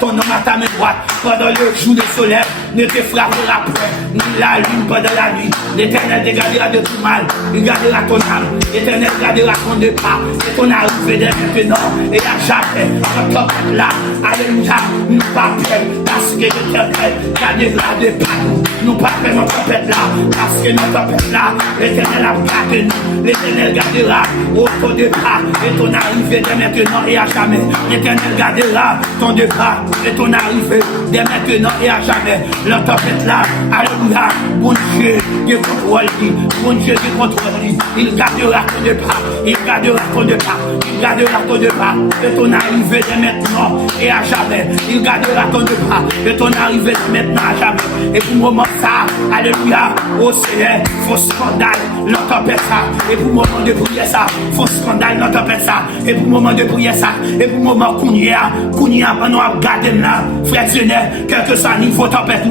ton nom à ta main droite. Pendant le jour de soleil, ne te frappera point, ni la lune pendant la nuit. L'Éternel te gardera de tout mal, il gardera ton âme. L'Éternel gardera ton départ et ton arrivée dès maintenant et à jamais. Notre peuple là, alléluia, nous pas peur, parce que l'Éternel gardera de pas nous. Nous pas peur notre peuple là, parce que notre peuple là, l'Éternel a gardé nous. L'Éternel gardera ton départ et ton arrivée dès maintenant et à jamais. L'Éternel gardera ton départ et ton arrivée dès maintenant et à jamais. Le tempête là, alléluia, bon Dieu, Dieu contrôle lui, bon Dieu, Dieu contrôle lui. Il gardera ton départ, il gardera ton départ, il gardera ton départ et ton arrivée dès maintenant et à jamais. Il gardera ton départ et ton arrivée dès maintenant à jamais. Et pour le moment ça, alléluia, au Seigneur, faut scandale, le tempête ça. Et pour le moment de prier ça, faut scandale, le tempête ça. Et pour le moment de prier ça, et pour le moment qu'on y a, pendant à garder là, frère Seigneur, quel que soit niveau tempête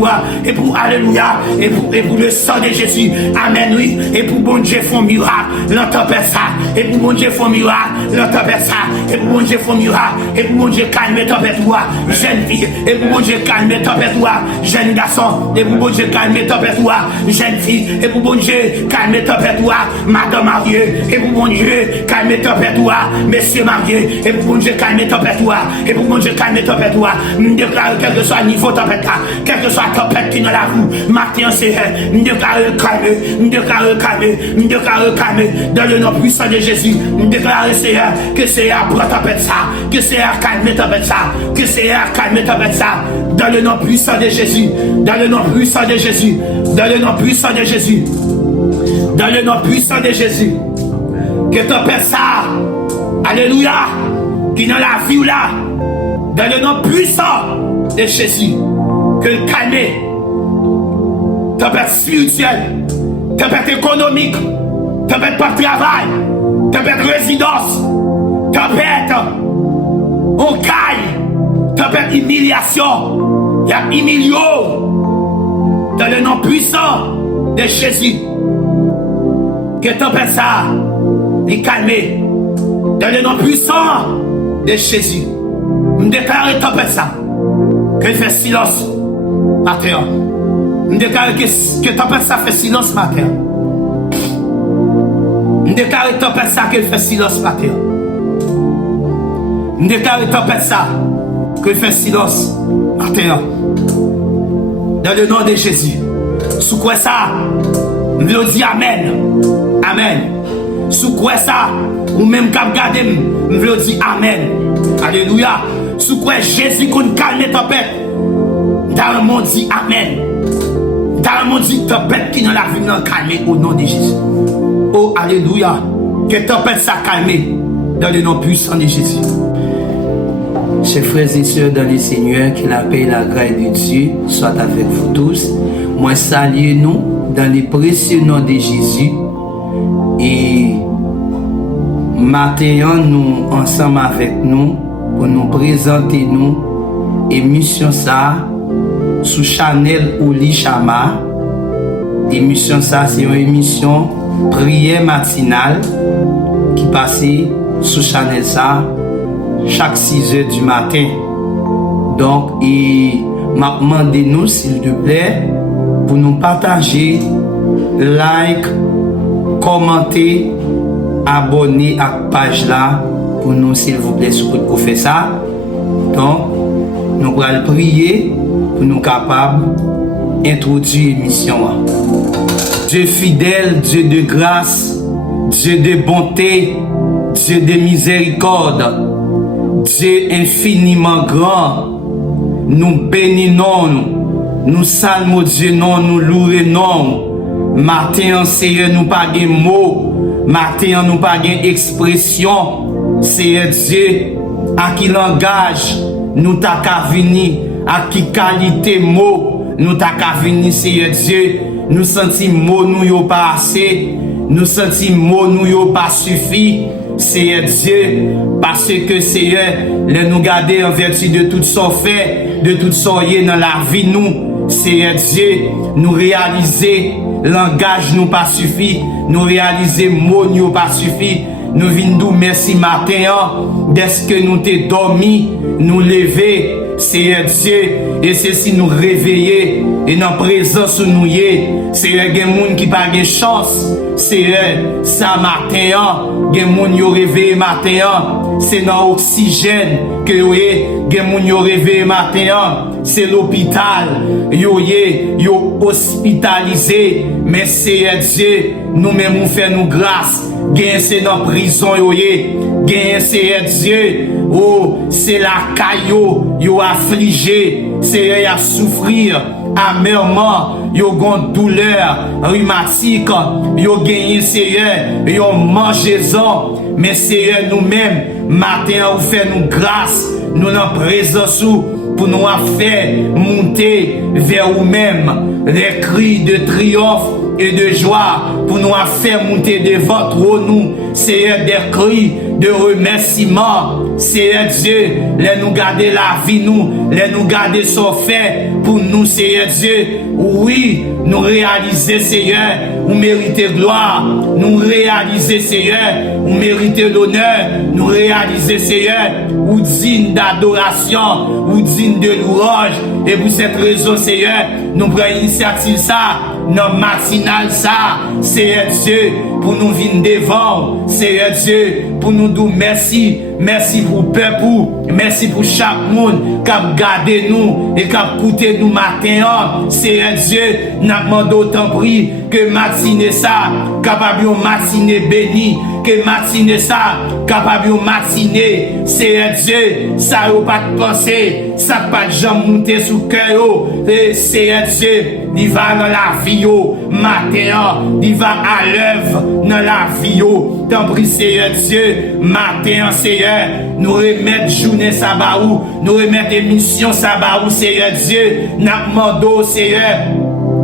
et pour alléluia, et pour le sang de Jésus, amen, oui, et pour bon Dieu font miracle, l'entempête ça, et pour bon Dieu font miracle, l'entempête ça, et pour bon Dieu font miracle, et pour bon Dieu calme tempête jeune fille, et pour bon Dieu calme tempête jeune garçon, et pour bon Dieu calme tempête jeune fille, et pour bon Dieu calme tempête madame mariée, et pour bon Dieu calme tempête messieurs mariés, et pour bon Dieu calme tempête et pour bon Dieu calme tempête me déclare quel que soit niveau tempête là, quel que soit tempête qui dans la roue, matin c'est me déclare calme, dans le nom puissant de Jésus, me déclare Seigneur, que Seigneur prend tempête ça, que Seigneur calme tempête ça, que Seigneur calme tempête ça, dans le nom puissant de Jésus, dans le nom puissant de Jésus, dans le nom puissant de Jésus, dans le nom puissant de Jésus, que tempête ça, alléluia, qui dans la vie là, dans le nom puissant de Jésus, que le calme, tempête spirituelle, tempête économique, tempête par travail, tempête résidence, tempête on caille, tempête humiliation, il y a humiliation dans le nom puissant de Jésus, que tempête ça, les calmer, dans le nom puissant de Jésus. Je déclare tempête ça, qu'elle fait silence matin. Je déclare que tempête ça fait silence matin. Je déclare tempête ça qu'elle fait silence matin. Je déclare tempête ça qu'elle fait silence matin. Dans le nom de Jésus. Sous quoi ça? Je veux dire Amen. Amen. Sous quoi ça? Ou même quand je veux dire Amen. Alléluia. Sous quoi Jésus qu'on calme les tempêtes. Dans le monde dit Amen. Dans le monde dit tempête qui dans la vie nous calme au nom de Jésus. Oh Alléluia. Que tempête ça calme dans le nom puissant de Jésus. Chers frères et sœurs dans le Seigneur, que la paix et la grâce de Dieu soient avec vous tous. Moi salue nous dans le précieux nom de Jésus. Et maintenant nous ensemble avec nous pour nous présenter nous émission ça sous Chanel Oli Chama. Émission ça c'est une émission prière matinale qui passe sous Chanel ça chaque 6 heures du matin. Donc m'a demandé nous s'il te plaît pour nous partager, like, commenter, abonner à la page là pour nous s'il vous plaît si vous faire ça. Donc nous allons prier pour nous capables d'introduire l'émission. Dieu fidèle, Dieu de grâce, Dieu de bonté, Dieu de miséricorde, Dieu infiniment grand, nous bénissons, nous saluons Dieu, nous louons. Matin, Seigneur, nous pas de mots, matin, nous pas de expression. Seigneur Dieu, à qui langage nous t'a qu'à venir, à qui qualité mot nous t'a qu'à venir, Seigneur Dieu. Nous sentons mots nous y pas assez, nous sentons mots nous y pas suffi. Seigneur Dieu, parce que Seigneur, nous garder en vertu de tout son fait, de tout son yé dans la vie nous, Seigneur Dieu, nous réaliser, langage nous pas suffit, nous réaliser mots nous pas suffit, nous venons merci matin, dès que nous t'es dormi, nous lever, Seigneur Dieu, et ceci nous réveiller, et dans présence nous y est, Seigneur, il y a des gens qui n'ont pas de chance, Seigneur, ça matin, il y a des gens qui ont réveillé matin, c'est dans l'oxygène que vous avez, il y a des gens qui ont réveillé matin, c'est l'hôpital, vous hospitalisé, mais Seigneur Dieu, nous-mêmes nous faisons grâce, c'est dans la prison, Seigneur Dieu, oh, c'est la caillou, yo affligé, c'est à souffrir amèrement, yo gon douleur rhumatique, yo gagné Seigneur, yo mangez-en, mais Seigneur nous-mêmes, matin ou fait nous grâce, nous en présence pour nous faire monter vers vous-même les cris de triomphe et de joie pour nous faire monter devant nous, Seigneur, des cris de remerciement, Seigneur Dieu, les nous garder la vie, les nous garder son fait pour nous, Seigneur Dieu. Oui, nous réaliser, Seigneur, nous méritez gloire, nous réaliser, Seigneur, nous méritez l'honneur, nous réaliser, Seigneur, ou digne d'adoration, ou digne de louange, et pour cette raison, Seigneur, nous prenons initiative ça, dans matinal ça, Seigneur Dieu, pour nous venir devant, Seigneur Dieu, pour nous dire merci, merci pour le peuple, merci pour chaque monde qui a gardé nous et qui a écouté nous matin, Seigneur Dieu, nous demandons autant prix que matinée ça, capable de matinée bénie, que matinée ça, capable de matinée, Seigneur Dieu, ça n'a pas de pensée, ça n'a pas de jambe monter sous le cœur, et Seigneur Dieu, il va dans la vie, matin, il va à l'œuvre dans la vie, tant pis Seigneur Dieu, matin, Seigneur, nous remettre journée sabaou, nous remettre émission sabaou, Seigneur Dieu, nous demandons, Seigneur,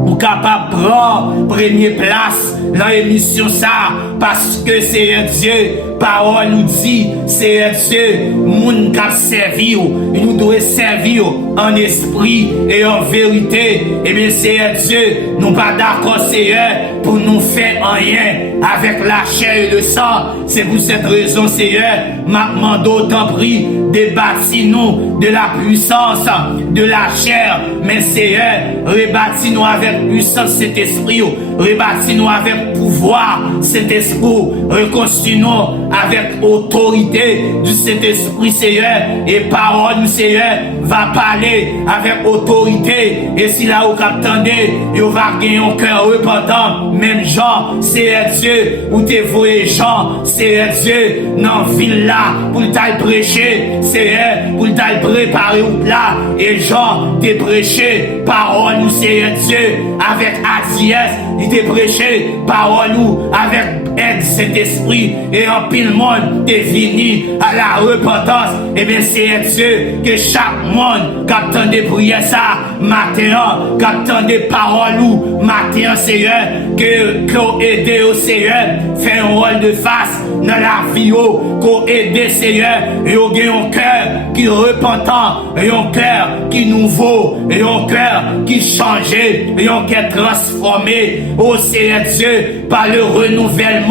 ou capable de prendre première place dans l'émission ça, parce que Seigneur Dieu, parole nous dit, Seigneur Dieu, moun qui servi, nous devons servir en esprit et en vérité. Et bien Seigneur Dieu, nous pas d'accord Seigneur pour nous faire rien avec la chair et le sang. C'est pour cette raison Seigneur, m'a demandé autant prix débâtis-nous de la puissance de la chair, mais Seigneur, rebâtis-nous avec puissance cet esprit, rebâtis-nous avec pouvoir cet esprit, reconstruis-nous avec autorité du Saint-Esprit, Seigneur, et parole, Seigneur, va parler avec autorité, et si là où attendez, il va gagner un cœur repentant, même Jean, Seigneur Dieu, où t'es voué Jean, Seigneur Dieu, dans ville là, pour t'aller prêcher, Seigneur, pour t'aller préparer au plat, et Jean, t'es prêché, parole, nous, Seigneur Dieu, avec Asiès, il t'est prêché, parole, nous, avec aide cet esprit, et en pile monde t'es venu à la repentance. Et bien Seigneur Dieu, que chaque monde qui attend des prières ça matin, qui attend des paroles ou matin Seigneur, qu'on aide au Seigneur, fait un rôle de face dans la vie, qu'on aide Seigneur, et on a un cœur qui est repentant, et un cœur qui est nouveau, et un cœur qui est changé, et un cœur transformé, au Seigneur Dieu, par le renouvellement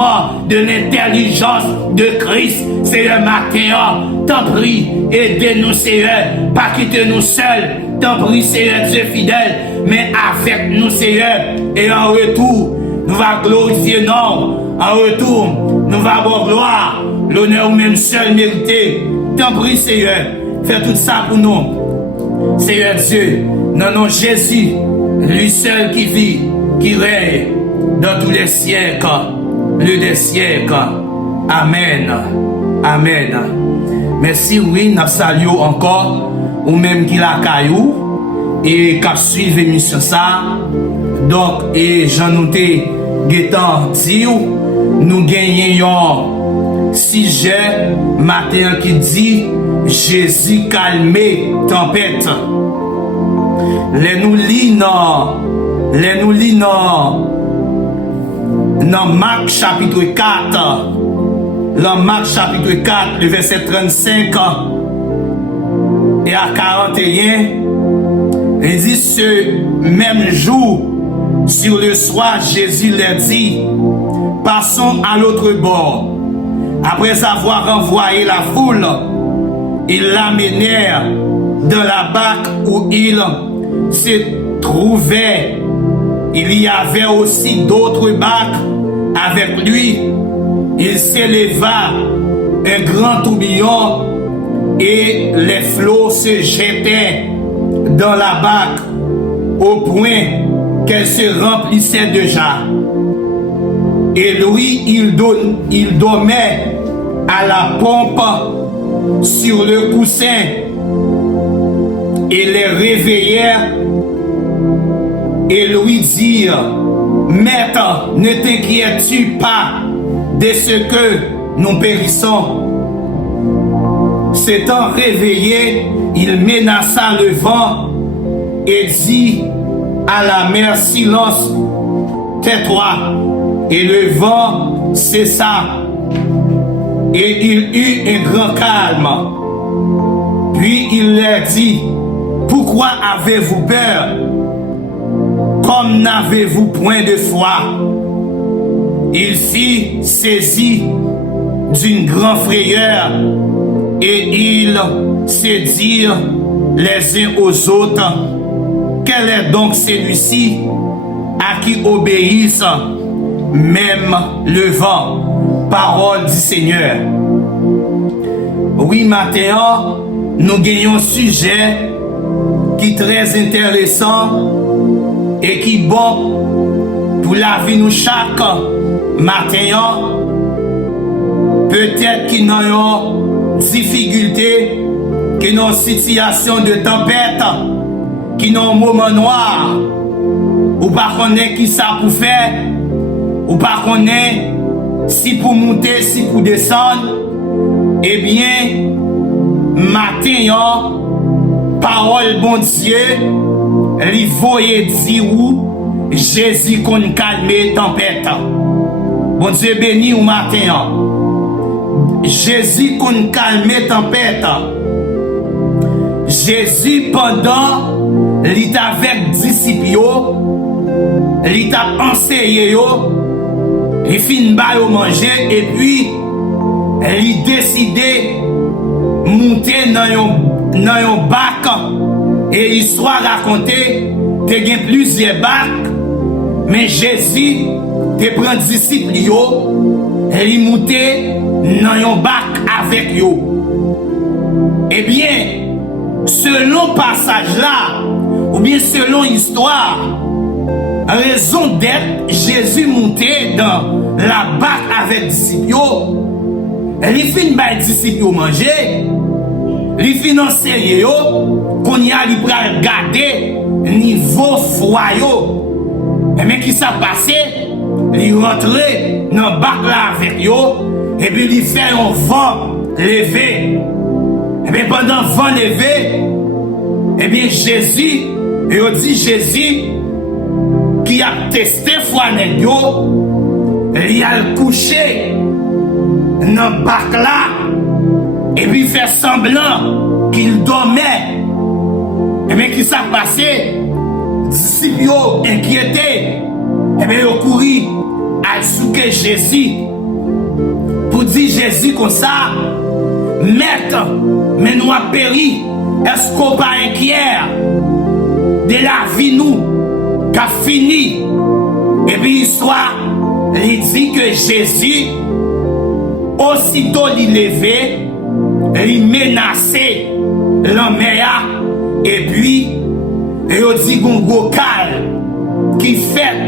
de l'intelligence de Christ. Seigneur, matin, t'en prie, aidez-nous, Seigneur, pas quitter nous seuls, t'en prie, Seigneur Dieu fidèle, mais avec nous, Seigneur, et en retour, nous allons glorifier non, en retour, nous allons avoir gloire, l'honneur ou même seul mérité. T'en prie, Seigneur, fais tout ça pour nous. Seigneur Dieu, dans nom Jésus, lui seul qui vit, qui règne dans tous les siècles, le des siècles. Amen. Amen. Merci, oui, nous saluons encore, ou même qui la caillou, et qui suivent l'émission ça. Donc, et j'en noté, guettant, dit, nous gagnons 6 heures matin qui dit, Jésus calmé tempête. Les nous lisons, dans Marc chapitre 4, dans Marc chapitre 4, le verset 35 et à 41, il dit ce même jour, sur le soir, Jésus leur dit, passons à l'autre bord. Après avoir envoyé la foule, ils l'amenèrent dans la barque où il se trouvait. Il y avait aussi d'autres barques avec lui. Il s'éleva un grand tourbillon et les flots se jetaient dans la barque au point qu'elle se remplissait déjà. Et lui, il dormait à la pompe sur le coussin et les réveillèrent et lui dirent: Maître, ne t'inquiètes-tu pas de ce que nous périssons? S'étant réveillé, il menaça le vent et dit à la mer: Silence, tais-toi. Et le vent cessa, et il eut un grand calme. Puis il leur dit: Pourquoi avez-vous peur? Comme n'avez-vous point de foi? Il fut saisi d'une grande frayeur, et ils se dirent les uns aux autres: Quel est donc celui-ci à qui obéissent même le vent? Parole du Seigneur. Oui, maintenant, nous gagnons un sujet qui est très intéressant et qui est bon pour la vie nous chaque matin. Peut-être qu'il y a une difficulté, qu'il y a une situation de tempête, qu'il y a un moment noir, ou pas connaître qui ça pour faire, ou pas connaître si pour monter, si pour descendre. Eh bien, matin, parole bon Dieu, il voyait dire où Jésus qu'on calme tempête. Bon Dieu béni au matin. Jésus qu'on calme tempête. Jésus pendant il était avec disciples, il t'a enseigné, il finit par manger et puis il décidé monter dans un bac et l'histoire racontée qu'il y a plusieurs bacs, mais Jésus te prend disciples et il montait dans un bac avec eux. Eh bien, selon passage là, ou bien selon l'histoire, raison d'être, Jésus montait dans la barque avec disciples. Il finit par disciples manger, il finit enseigner qu'on y a pour regarder niveau foyer. Et mais qui s'est passé? Il rentrait dans la barque là avec eux et puis il fait un vent levé. Et bien pendant le vent levé, et bien Jésus, et on dit Jésus qui a testé foi nèg yo, il a couché dans le bac là, et puis il fait semblant qu'il dormait. Et bien qui s'est passé? Disciples inquiétés, et bien ils ont couru à souquer Jésus pour dire Jésus comme ça: Maître, mais nous avons péri. Est-ce qu'on pas inquiet de la vie nous qui a fini? Et puis l'histoire, il dit que Jésus, aussitôt il levé, il menaçait l'homme et puis il dit qu'on go calme qui fait.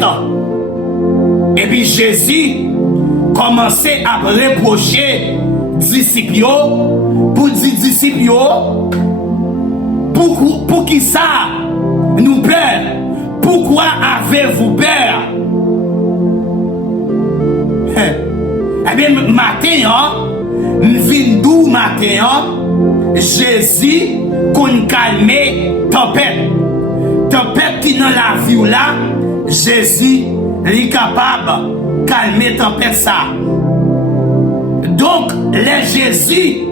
Et puis Jésus commençait à reprocher disciples pour dire disciples pour qui ça nous peur? Pourquoi avez-vous peur? Eh bien matin, vindou matin, Jésus qu'on calme tempête qui dans la vie là, Jésus est capable de calmer tempête ça. Donc, les Jésus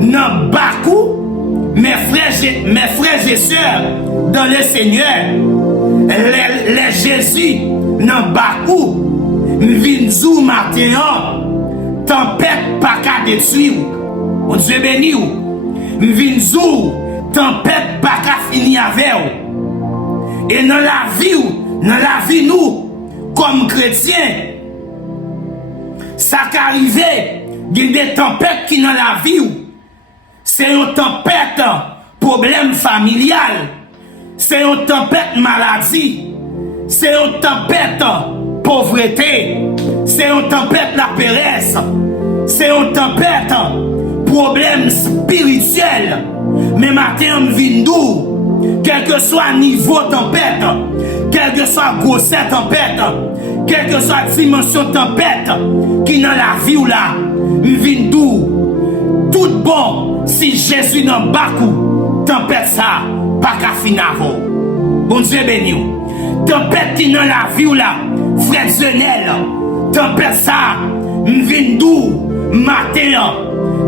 n'ont pas beaucoup, mes frères et sœurs dans le Seigneur, les Jésus n'ont pas beaucoup, vinzou matin, tempête pas qu'à détruire. Mon Dieu béni ou. M'vin zou, tempête pas qu'à finir avec ou. Et dans la vie nous, comme chrétiens, ça qu'arrive, il y a des tempêtes qui dans la vie ou. C'est une tempête problème familial. C'est une tempête maladie. C'est une tempête pauvreté. C'est une tempête la paresse. C'est une tempête problème spirituel. Mais matin on vient d'où? Quel que soit niveau tempête, quel que soit grossesse tempête, quelle que soit dimension tempête qui dans la vie ou là, on vient d'où? Tout bon si Jésus n'a pas coup, tempête ça, pas qu'à finir. Bon Dieu béni. Tempête qui dans la vie ou là, frère Zenel, tempête ça, m'vin d'où, matin,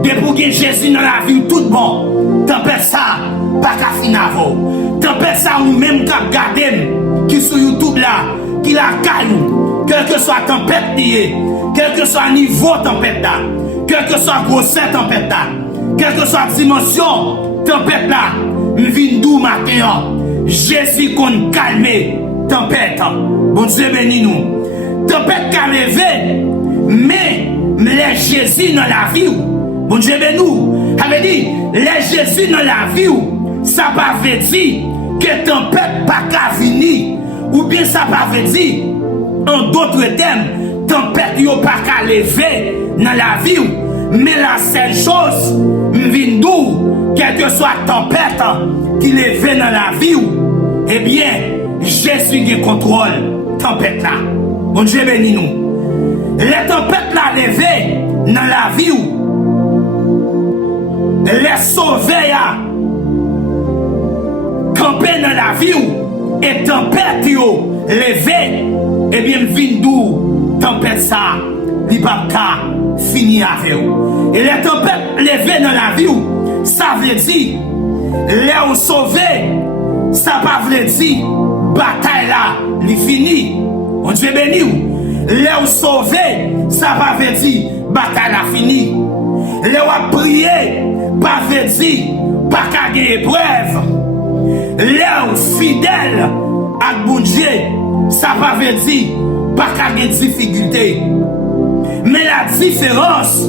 depuis que Jésus dans la vie, tout bon, tempête ça, pas qu'à finir. Tempête ça ou même qu'à garder, qui sur YouTube là, qui la caillou, quel que soit tempête liée, quel que soit niveau tempête là, quel que soit grossesse tempête là, quelle que soit dimension tempête là, m'vin d'où matin, Jésus qu'on calme tempête. Bon Dieu béni nous. Tempête qu'a levé, mais les Jésus dans la vie. Bon Dieu béni nous. Ça veut dire, les Jésus dans la vie, ça pas veut dire que tempête pas qu'à venir. Ou bien ça pas veut dire, en d'autres termes, tempête yo pas qu'à lever dans la vie. Mais la seule chose, m'vin d'où, quelle que soit tempête qui lève dans la vie, eh bien, Jésus qui contrôle tempête là. Bon Dieu béni nous. Les tempêtes là levées dans la vie, les sauvés camper dans la vie, et tempête yo levées, eh bien, m'vin d'où, tempête ça, li pa fini avec vous. Et les tempêtes levées dans la vie, ça veut dire, les sauvés, ça pas veut dire, bataille là, li fini. On Dieu béni. Les sauvés, ça pas veut dire, bataille là fini. Les prier, pas veut dire, pas qu'à gagner épreuve. Les fidèles à bon Dieu, ça pas veut dire, pas qu'à gagner difficulté. Mais la différence,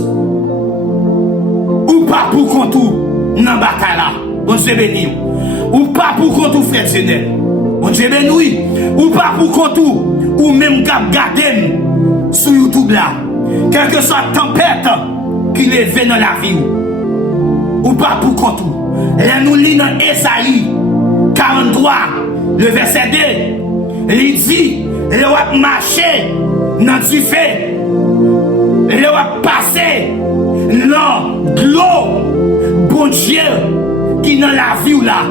ou pas pour contour dans la bataille là, on Dieu béni, ou pas pour contour frère Zenel, on Dieu béni, ou pas pour contour, ou même garder sur YouTube là, quelle que soit tempête qui lève dans la vie, ou pas pour contour. Là nous lisons dans Esaïe 43, le verset 2, il dit, il va marcher dans du fait. Il va passer dans l'eau, bon Dieu, qui dans la vie là,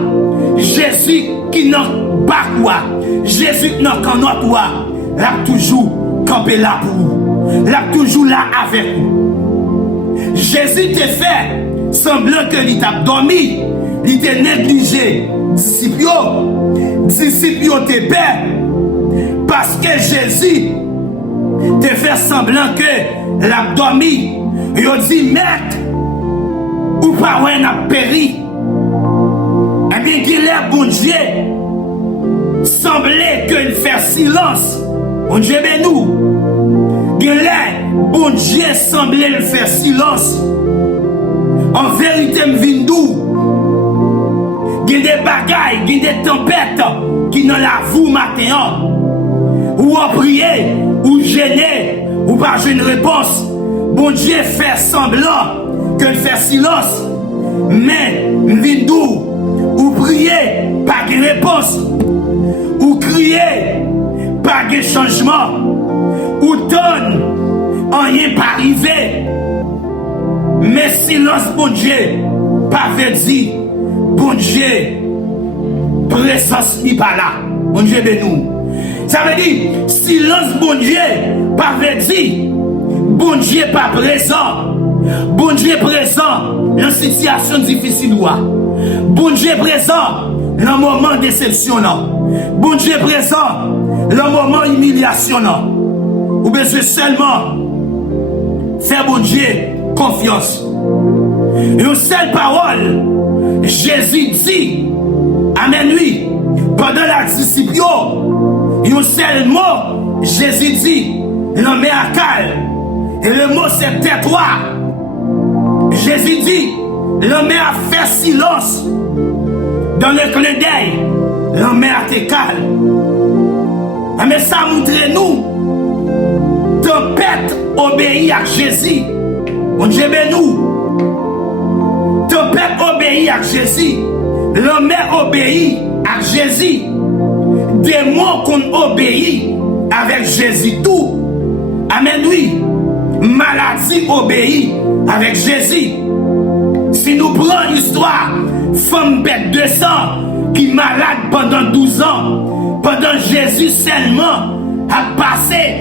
Jésus qui dans bakwa, Jésus qui dans canot là, l'a toujours campé là pour vous, l'a toujours là avec vous. Jésus te fait semblant que il t'a dormi, il t'a négligé, disciples te perd, parce que Jésus te fait semblant que l'a dormi. Yo dit maître ou pas ouais n'a péri. Eh bien qu'il est bon Dieu semblait qu'il fait silence. Bon Dieu ben nous. Qu'il est bon Dieu semblait le faire silence. En vérité m'vindou. Il y a des bagailles, il y a des tempêtes qui dans la vie matin. Ou en prier, ou gêner, ou pas une réponse. Bon Dieu fait semblant que fait silence. Mais, vindou, ou prier, pas de réponse. Ou crier, pas de changement. Ou donne, rien pas arrivé. Mais silence, bon Dieu, pas veut dire, bon Dieu, présence n'est pas là. Bon Dieu, ben nous. Ça veut dire, silence, bon Dieu, pas veut dire, bon Dieu pas présent. Bon Dieu présent dans une situation difficile. Bon Dieu présent dans le moment de déception. Bon Dieu présent dans le moment d'humiliation. Ou besoin seulement fais bon Dieu confiance. Une seule parole, Jésus dit, amen oui, pendant la discipline, un seul mot, Jésus dit, l'homme est à calme. Et le mot c'est tais-toi. Jésus dit, l'homme a fait silence. Dans le clin d'œil, l'homme a été calme. Mais ça montre nous, tempête obéit à Jésus. On Dieu nous. Tempête obéit à Jésus. L'homme obéit à Jésus. Démon qu'on obéit avec Jésus tout. Amen oui. Maladie obéit avec Jésus. Si nous prenons l'histoire, femme bête de sang qui est malade pendant 12 ans, pendant Jésus seulement a passé,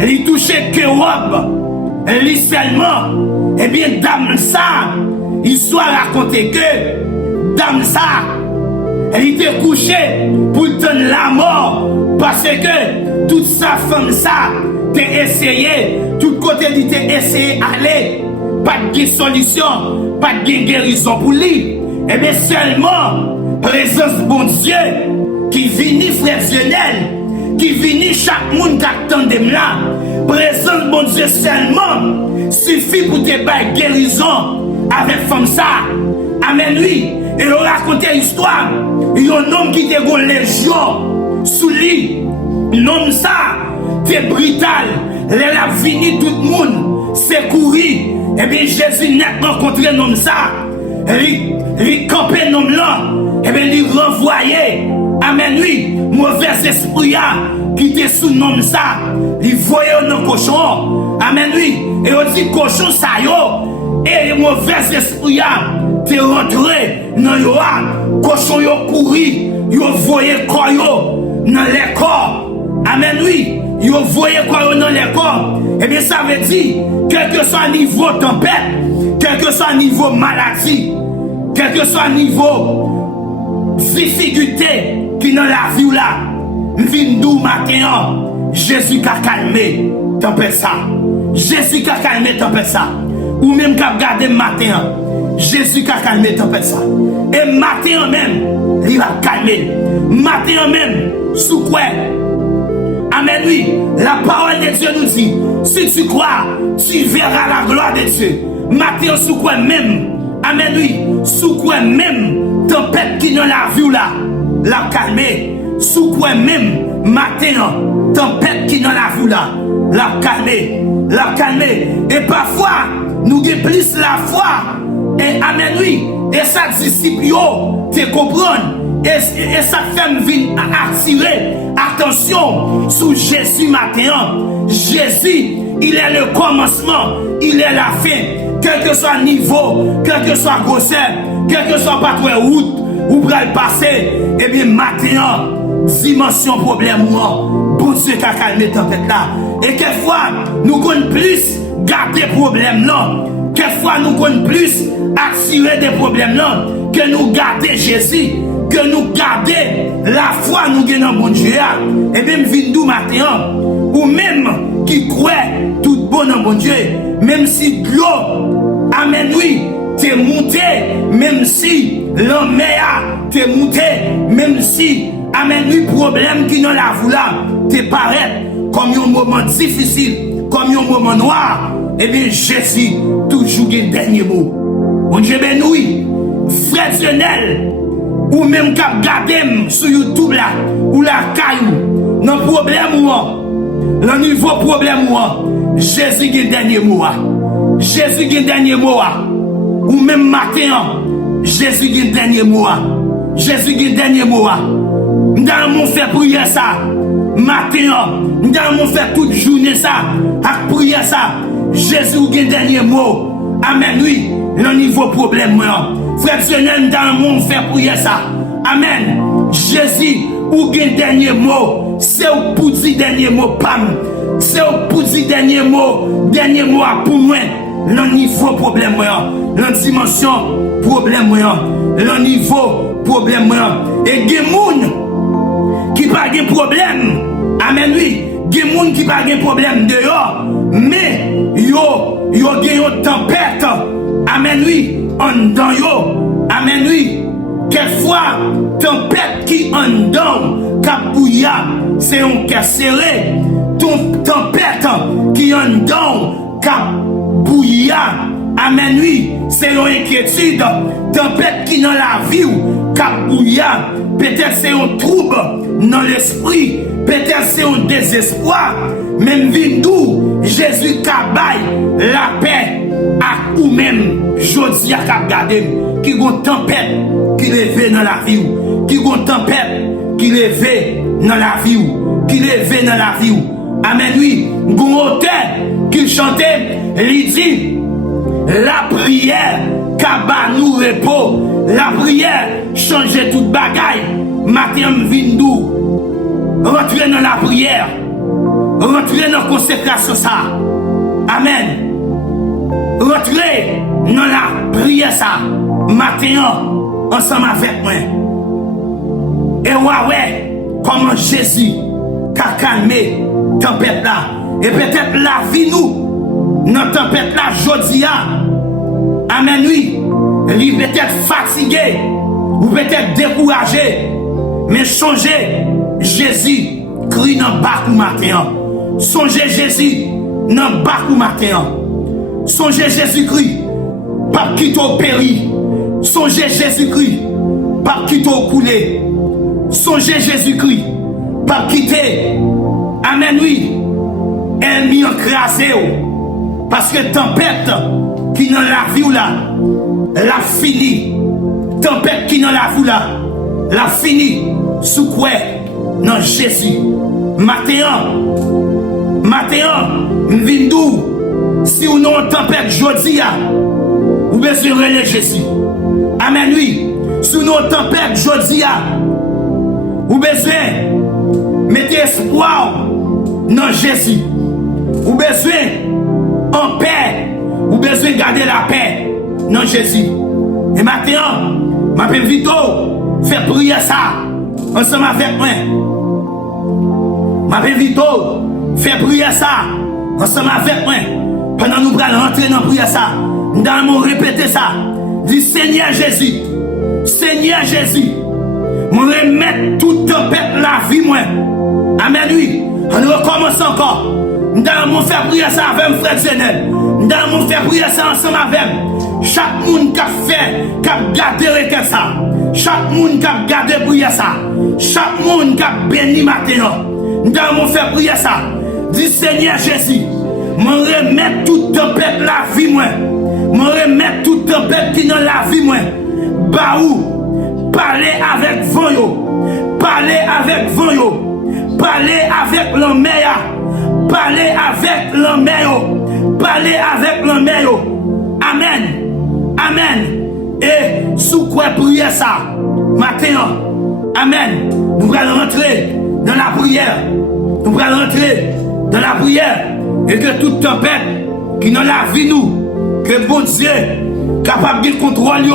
il touchait que robe, il seulement, eh bien, dame ça, l'histoire racontait que dame ça, elle était couchée pour donner la mort parce que toute sa femme ça, t'es essayé, tout côté il t'a essayé d'aller, pas de solution, pas de guérison pour lui. Eh bien seulement présence bon Dieu qui vient fractionnel, qui vient chaque monde qui attend de là. Présence bon Dieu seulement suffit pour te faire guérison avec femme ça. Amen lui. Et on raconte l'histoire. Il y a un homme qui était une légion sous lui. L'homme ça, c'est brutal. Il a fini tout le monde. C'est courir. Et bien Jésus n'a rencontré l'homme ça. Il campait l'homme là. Et bien il renvoyait. Amen lui. Mauvais esprit qui était sous l'homme ça. Il voyait un cochon. Amen lui. Et on dit cochon ça yo. Et le mauvais esprit t'es rentré dans le cochon yo couru. Yo voyait quoi yo dans les corps. Amen oui. Yo voyez quoi dans les corps. Eh bien ça veut dire, quel que soit niveau tempête, quel que soit niveau maladie, quel que soit niveau difficulté qui dans la vie là, vindou matin, Jésus a calmé tempête ça. Jésus a calmé tempête ça. Ou même qu'a regardé matin, Jésus a calmé tempête ça. Et matin même, il va calmer. Matin même, sous quoi? Amen, oui. La parole de Dieu nous dit, si tu crois, tu verras la gloire de Dieu. Matin, sous quoi même, amen, oui, sous quoi même, tempête qui dans la vie là, la calmer. Sous quoi même, matin, tempête qui dans la vie là, la calmer, la calmer. Et parfois, nous avons plus la foi. Et amen, oui. Et ça, disciple, te comprendre. Et ça fait me venir attirer attention sur Jésus matin. Jésus, il est le commencement, il est la fin. Quel que soit le niveau, quel que soit le grosseur, quel que soit pas de route, où pour le passer, eh bien matin, dimension problème, bon Dieu qui a calmé tempête là. Et quelquefois, nous connaissons plus garder problème là. Quelquefois, nous connaissons plus attirer des problèmes là que nous garder Jésus. Que nous garder la foi nous gagnons mon Dieu et même vindou matin ou même qui croit tout bon dans mon Dieu même si l'eau amen oui t'es monté même si l'homme t'es monté même si amen oui problème qui dans la vie là t'es paraît comme un moment difficile comme un moment noir et bien Jésus toujours un dernier mot mon Dieu ben oui fractionnel ou même qu'à regarder sur YouTube là, ou la caillou, dans problème ou le niveau problème ou Jésus qui est dernier mot. Jésus qui est dernier mot. Ou même matin, Jésus qui est dernier mot. Jésus qui est dernier mot. Dans mon fait prier ça, matin, dans mon fait toute journée ça, à prier ça, Jésus qui est dernier mot. Amen, oui, le niveau problème moi. Frère Sionel, dans le monde, fait prier ça. Amen. Jésus, ou gen dernier mot, c'est pour dire dernier mot, pam. C'est pour dire dernier mot pour moi. Le niveau problème, la dimension problème, le niveau problème. Et gen moun qui pas de problème. Amen, oui. Gen moun qui pas de problème dehors. Mais, yo gen une tempête. Amen, oui, en dedans yo. Amen, oui. Quelquefois, tempête qui en dedans, kapouya, c'est un cœur serré. Tempête qui en dedans, kapouya, amen, oui, c'est une inquiétude. Tempête qui dans la vie, kapouya, peut-être c'est un trouble dans l'esprit, peut-être c'est un désespoir. Même vindou, Jésus kabaye la paix à ou même, jodi a kap gade, qui gon tempête qui leve dans la vie, qui gon tempête qui leve dans la vie, qui leve dans la vie. Amen, oui, gon auteur qui chantait, il dit, la prière kaba nous repos, la prière change toute bagaille. Matin vindou, rentrer dans la prière, rentrer dans la consécration ça. Amen. Rentrer dans la prière ça. Matin ensemble avec moi. Et ouais, comment Jésus a calmé tempête là. Et peut-être la vie nous, dans tempête là, jodia. Amen, oui. Il peut-être fatigué, ou peut-être découragé. Mais songez, Jésus crie dans bac matin. Songez Jésus dans bac matin. Songez Jésus-Christ, pas quitter au péri. Songez Jésus-Christ, pas quitter au coulé. Songez Jésus-Christ, pas quitter. Amen, oui. Elle m'y encrasé. Parce que tempête qui dans la vie là, la fini. Tempête qui dans la vie là, la fini. Sous quoi? Dans Jésus. Matin, m'vindou. Si ou non tempête jodi a, ou besoin de Jésus. Amen, oui. Si ou non tempête jodi a, ou besoin mettre espoir dans Jésus. Ou besoin en paix, ou besoin garder la paix dans Jésus. Et maintenant, ma père Vito, fait prier ça ensemble avec moi. Ma père Vito, fait prier ça ensemble avec moi. Pendant nous allons rentrer dans la prière ça, nous allons répéter ça. Dis Seigneur Jésus, Seigneur Jésus, moi remettre toute tempête la vie moi. Amen, oui. On recommence encore. Nous allons faire prier ça avec mon frère Zenel. Nous allons faire prier ça ensemble avec chaque monde qui a fait, qui a gardé requête ça. Chaque monde qui a gardé prier ça. Chaque monde qui a béni maintenant. Nous allons faire prier ça. Dis Seigneur Jésus, moi remettre toute tempête la vie moi. Moi remettre toute tempête qui dans la vie moi. Baou, parler avec vent yo. Parler avec vent yo. Parler avec l'homme. Parler avec l'homme. Parler avec l'homme. Amen. Amen. Et sous quoi prier ça? Maintenant. Amen. Nous allons rentrer dans la prière. Nous allons rentrer dans la prière. Et que toute tempête qui dans la vie nous, que bon Dieu capable de contrôler.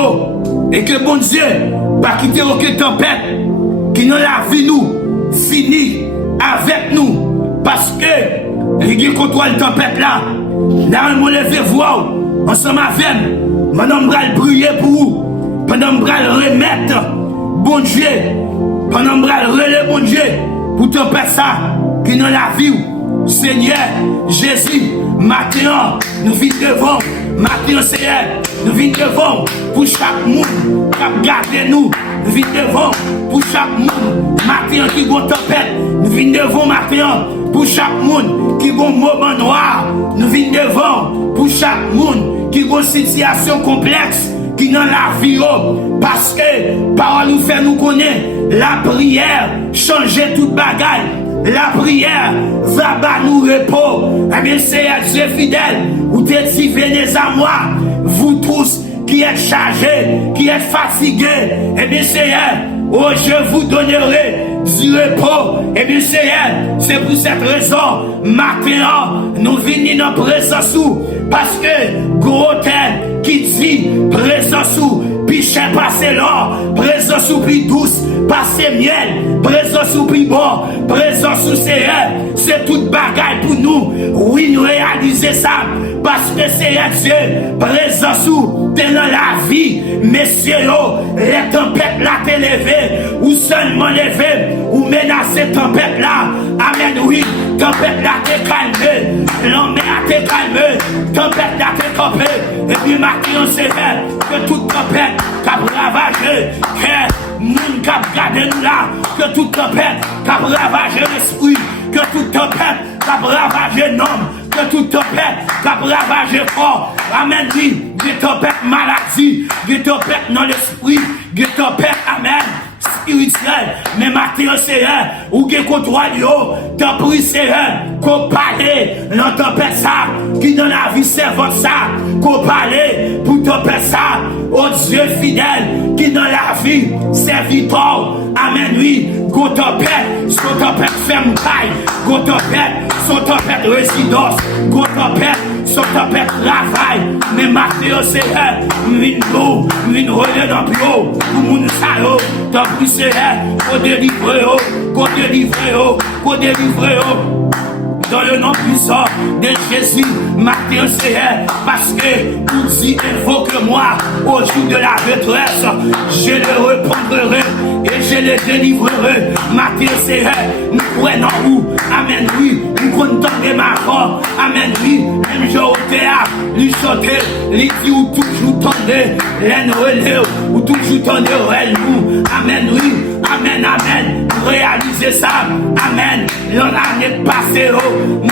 Et que bon Dieu pas quitter aucune tempête qui dans la vie nous finit avec nous. Parce que il contrôle la tempête là. Là, on lever voix ensemble avec pendant que je brûler pour vous. Pendant que je remettre bon Dieu. Pendant que je relève bon Dieu pour tempête ça qui dans la vie. Seigneur Jésus, maintenant nous venons devant. Maintenant Seigneur, nous venons devant pour chaque monde qui a gardé nous. Nous venons devant pour chaque monde. Maintenant qui a une tempête. Nous venons devant maintenant pour chaque monde qui a un moment noir. Nous venons devant pour chaque monde qui a une situation complexe qui dans la vie. Parce que parole nous fait nous connaître la prière changer toute bagaille. La prière va bas nous repos. Eh bien, Seigneur Dieu fidèle, vous êtes si venez à moi, vous tous qui êtes chargés, qui êtes fatigués. Eh bien, Seigneur, oh, je vous donnerai du repos. Eh bien, Seigneur, c'est pour cette raison, maintenant, nous venons dans présence sous, parce que gros terme qui dit présence sous, Pichè passe l'or, présence ou plus douce, passe miel, présence ou plus bon, présence ou c'est toute bagaille pour nous. Oui, nous réaliser ça, parce que c'est Dieu, présence ou dans la vie, messieurs, les tempêtes là t'es levé, ou seulement levé, ou menacer tempête là. Amen, oui, tempête là t'es calmé, l'homme a t'es calmé, tempête là t'es campé, et puis maintenant c'est vrai que toute tempête qu'a ravagé, que moun qu'a gardé nous là, que toute tempête qu'a ravagé l'esprit, que toute tempête qu'a ravagé l'homme, que toute tempête qu'a ravagé le corps. Amen, oui, des tempêtes maladie, des tempêtes dans l'esprit, des tempêtes, amen, spirituel, mais matin c'est un, ou qui contrôle yo, t'en prie c'est un, qu'on parle, dans tempête ça, qui dans la vie servante ça, qu'on parle, pour tempête ça, au Dieu fidèle, qui dans la vie serviteur, amen, oui, go tempête, son tempête ferme taille, go tempête, son tempête résidence, go tempête, son tempête travail, mais matin c'est un, vin relais dans bio, pour moun sa yo, t'en prie c'est un, qu'on délivre yo, qu'on délivre yo, qu'on délivre yo. Dans le nom puissant de Jésus, matin c'est parce que vous dit invoque-moi au jour de la détresse, je le répondrai et je le délivrerai. Matin c'est nous prenons où, amen oui, nous contendons ma voix, amen oui, même je au théâtre, lui chanter, lui dit ou toujours tendez, les relève, ou toujours tendez, nous, amen oui, amen, amen, réalisez ça, amen, l'an année passée,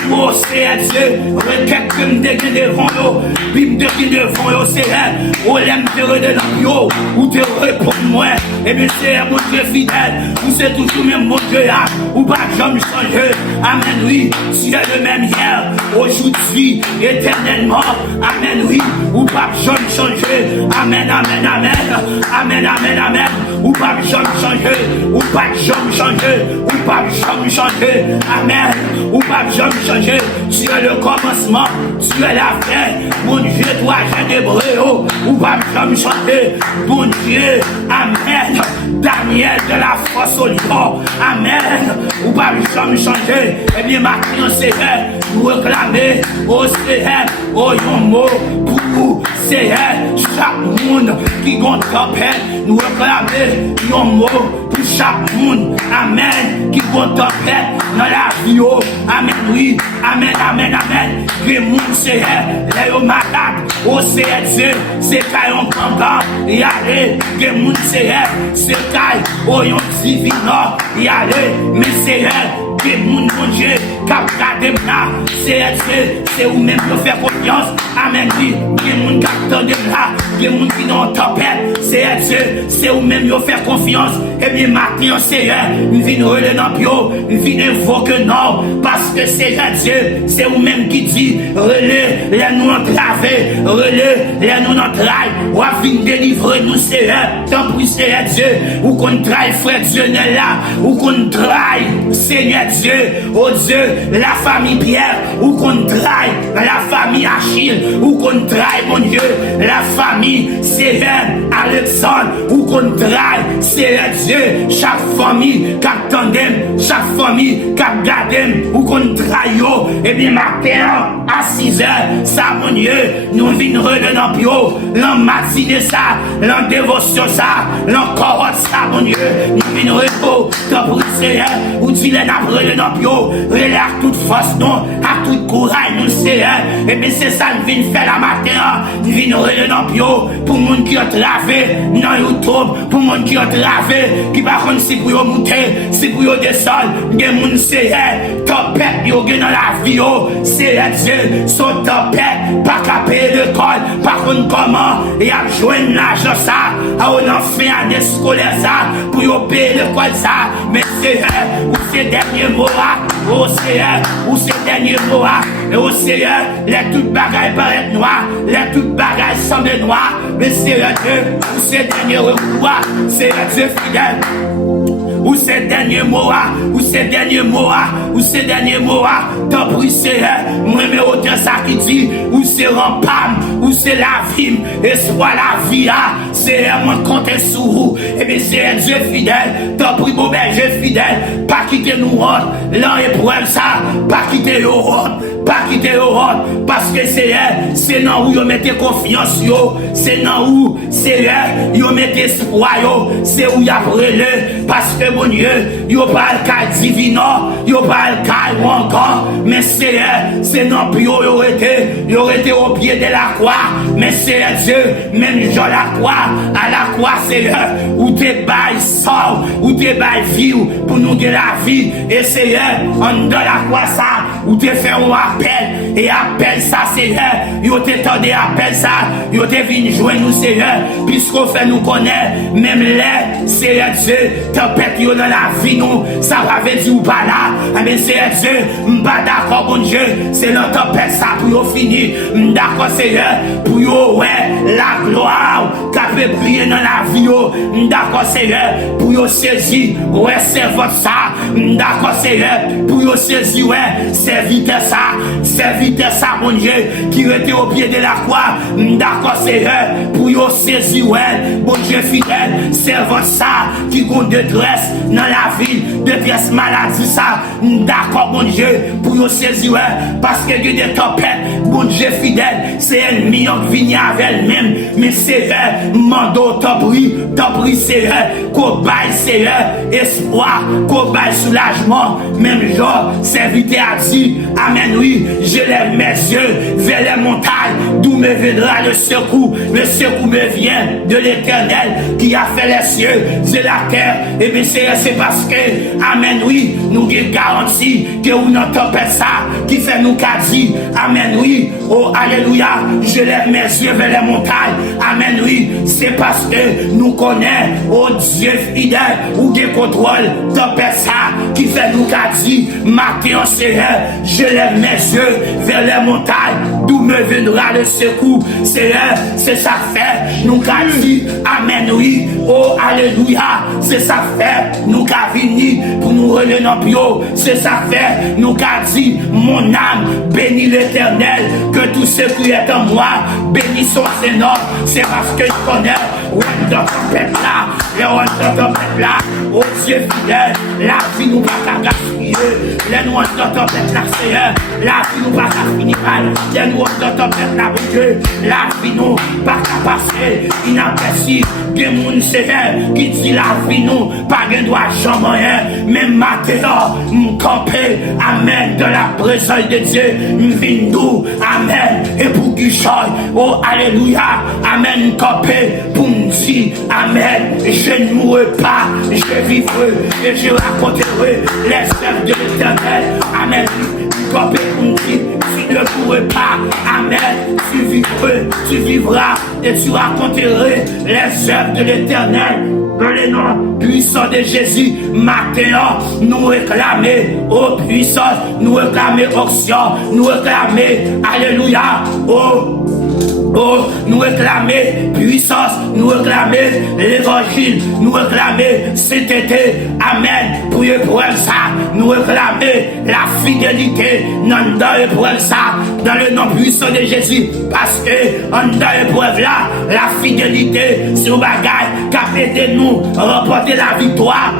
moi c'est Dieu, requête que me dégué devant yo, puis me dégué devant yo, c'est elle, ou l'aime te redonner yo, ou te répondre moi, et bien c'est mon Dieu fidèle, ou c'est toujours même mon Dieu là, ou pas jamais changer, amen oui, tu es le même hier, aujourd'hui, éternellement, amen oui, ou pas jamais changer, amen, amen, amen, amen, amen, amen, ou pas jamais changer, ou pas jamais changer, ou pas jamais changer, amen, ou pas jamais changer, tu es le commencement, tu es la fin, mon Dieu, toi, j'ai des bréaux, ou pas jamais changer, mon Dieu, amen, Daniel de la force au lion, amen, ou pas jamais changer, et bien maintenant c'est nous réclamer, au Seigneur, au Yomo, pour Seigneur, chaque monde qui compte tempête, nous réclamer, Yomo, pour chaque monde, amen, qui compte tempête dans la vie, amen, oui, amen, amen, amen, que monde Seigneur, les malades, au Seigneur, c'est quand on prend, y aller, que monde Seigneur, c'est quand on divin, y aller, mais Seigneur, que mon Dieu, cap gardé là, c'est où même de faire confiance, amen, oui, que mon cap tendé là, que mon qui dans tempête, c'est où même de faire confiance, et bien maintenant, Seigneur, nous venons relais dans bio, nous venons invoquer non, parce que c'est Dieu, c'est où même qui dit, relais, les nous entraver, relais, les nous entrailles, ou à venir délivrer nous, Seigneur, tant pis, Seigneur Dieu, ou qu'on traille, frère Dieu, là, ou qu'on traille, Seigneur Dieu, oh Dieu, la famille Pierre, ou qu'on traille, la famille Achille, ou qu'on traille, mon Dieu, la famille Sévère, Alexandre, ou qu'on traille, c'est Dieu, chaque famille qui attendem, chaque famille qui gardem, ou qu'on traille, et bien matin, à 6 heures, ça, mon Dieu, nous venons dans pio, l'en matinée ça, l'en dévotion ça, l'en corotte ça, mon Dieu, nous venons dans pour Seigneur, ou dit les nappes dans pio, relais à toute force, non, à tout courage, nous Seigneur, et bien c'est ça, nous venons faire la matin, nous venons dans pio, pour les gens qui ont travé, dans YouTube, pour les gens qui ont travé, qui par contre, si pour monter, si pour descendre, des gens Seigneur, tempête, yo dans la vie, c'est Dieu, son tempête, pas qu'à payer l'école, par contre, comment, et à jouer l'argent ça, à on en fait un scolaire ça, pour yo payer l'école ça, mais c'est ou ces derniers mots, au Seigneur, ou ces derniers mots, et au Seigneur, les toutes bagailles paraissent noires, les toutes bagailles semblent noires, mais c'est Dieu, ou ces derniers recours, c'est Dieu fidèle. ou ces derniers mots, ou ces derniers mots, ou ces derniers mots, t'en prie Seigneur, moi mais autant ça qui dit, ou c'est rempart, ou c'est la vie, et soit la vie, Seigneur, moi compter sur vous, et bien Seigneur Dieu fidèle, t'en prie beau berger fidèle, pas quitter nous honte, l'an épreuve ça, pas quitter au honte, pas quitter au honte, parce que c'est dans où vous mettez confiance, c'est dans où, vous mettez espoir, c'est où vous avez le, parce que bon Dieu, vous pas le cas divin, vous pas le cas encore, mais c'est dans plus vous été au pied de la croix, mais c'est Dieu, même Jean la croix, à la croix, Seigneur, où t'es bail sort, où t'es bail vie, pour nous de la vie, et Seigneur, en dans la croix ça, où t'es fait un appel, et appel ça, Seigneur, vous t'es tendu appel ça, vous t'es venu jouer nous, Seigneur, puisqu'on fait nous connaître, même les, Seigneur Dieu, tempête dans la vie, nous, ça va dire ou pas là, mais Seigneur Dieu, m'pas d'accord, bon Dieu, c'est notre tempête ça, pour vous finir, d'accord, Seigneur, pour vous, ouais, la gloire, qu'a fait briller dans la vie, d'accord, Seigneur, pour vous saisir, ouais, c'est votre ça, d'accord, Seigneur, pour vous saisir, ouais, serviteur ça, mon Dieu, qui était au pied de la croix, d'accord, Seigneur, pour vous saisir, ouais, bon Dieu fidèle, servant ça, qui compte détresse dans la vie, détresse maladie ça, d'accord, bon Dieu, pour vous saisir, ouais, parce que il y a des tempêtes, bon Dieu fidèle, c'est ennemi qui vient avec elle-même, mais Seigneur, mando, t'en prie, Seigneur, qu'on baille, Seigneur, espoir, qu'on baille soulagement, même genre, serviteur a dit, amen, oui, je lève mes yeux vers les montagnes, d'où me viendra le secours me vient de l'Éternel, qui a fait les cieux et la terre, et bien c'est parce que, amen, oui, nous avons garanti que vous n'entendez pas ça, qui fait nous qu'a dit, amen, oui, oh, alléluia, je lève mes yeux vers les montagnes, amen, oui, c'est parce que nous connaissons, oh Dieu fidèle, ou des contrôles, de ça, qui fait nous qu'a dit, matin, Seigneur, je lève mes yeux vers les montagnes, d'où me viendra le secours, Seigneur, c'est ça fait, nous qu'a dit, amen, oui, oh, alléluia, c'est ça fait, nous qu'a vini, pour nous relever dans pio, c'est ça fait, nous qu'a dit, mon âme, bénis l'Éternel, que tout ce qui est en moi, bénis son Seigneur, c'est parce que je connais, ouais, dans ton peuple là, et on dans ton peuple là, oh Dieu fidèle, la vie nous va pas gaspiller, les nous dans ton peuple là, Seigneur, la vie nous va pas finir mal, les nous dans ton peuple là, mon Dieu, la vie nous va pas passer, inapprécié, des moun Seigneur, qui dit la vie nous, pas de droit jamais, même maintenant, m'camper, amen, de la présence de Dieu, m'vindou, amen, et pour qui choy, oh alléluia, amen, camper, pour me dire, amen, je ne mourrai pas, je vivrai, et je raconterai les œuvres de l'Éternel, amen, camper pour me dire, tu ne pourrais pas, amen, tu vivras, et tu raconteras les œuvres de l'Éternel. Dans le nom puissant de Jésus, maintenant, nous réclamer, oh puissance, nous réclamer onction, nous réclamer, alléluia, oh, nous réclamer puissance, nous réclamer l'évangile, nous réclamer sainteté, amen, pour épreuve ça, nous réclamer la fidélité, dans l'épreuve ça, dans le nom puissant de Jésus, parce que dans l'épreuve là, la fidélité, sur bagaille, qu'a aidé nous remporter la victoire.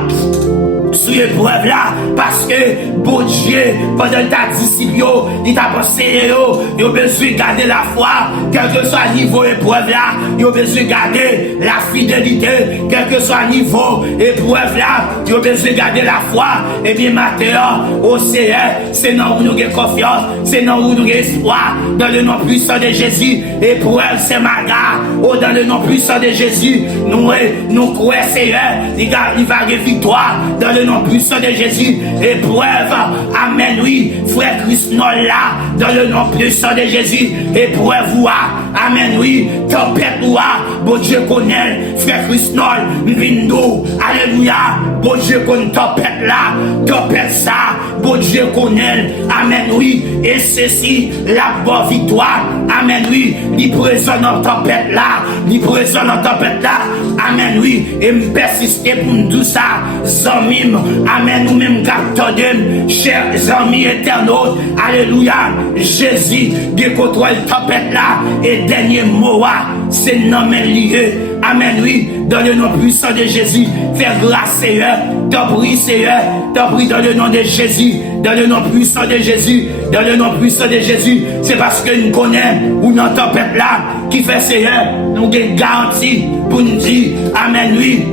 Sur l'épreuve là, parce que bon Dieu, pendant ta disciple, il t'a pensé, il a besoin de garder la foi, quel que soit le niveau épreuve là, il a besoin de garder la fidélité, quel que soit le niveau épreuve là, il a besoin de garder la foi, et bien maintenant, au Seigneur, c'est dans où nous avons confiance, c'est dans où nous avons espoir, dans le nom puissant de Jésus, épreuve c'est ma gare, dans le nom puissant de Jésus, nous croyons Seigneur, il va y avoir victoire, dans le nom puissant de Jésus, épreuve, amen, oui, frère Christ non là, dans le nom puissant de Jésus, épreuve, amen, oui, tempête, bon Dieu connaît, frère Christ non, vindo, alléluia, bon Dieu connaît tempête là, tempête ça, bon Dieu connaît. Amen, oui. Et ceci, la bonne victoire. Amen, oui. Il présent dans tempête là. Il présent dans tempête là. Amen, oui. Et me persister pour nous dire ça. Zamim. Amen, nous même captons, chers amis éternels. Alléluia. Jésus, Dieu contrôle tempête là. Et dernier mot, c'est non mais lié. Amen, oui. Dans le nom puissant de Jésus. Faire grâce, Seigneur. T'en prie, Seigneur. T'en prie dans le nom de Jésus. Dans le nom puissant de Jésus. Dans le nom puissant de Jésus. C'est parce que nous connaissons ou dans tempête là qui fait, Seigneur, nous avons garantie pour nous dire, Amen, oui.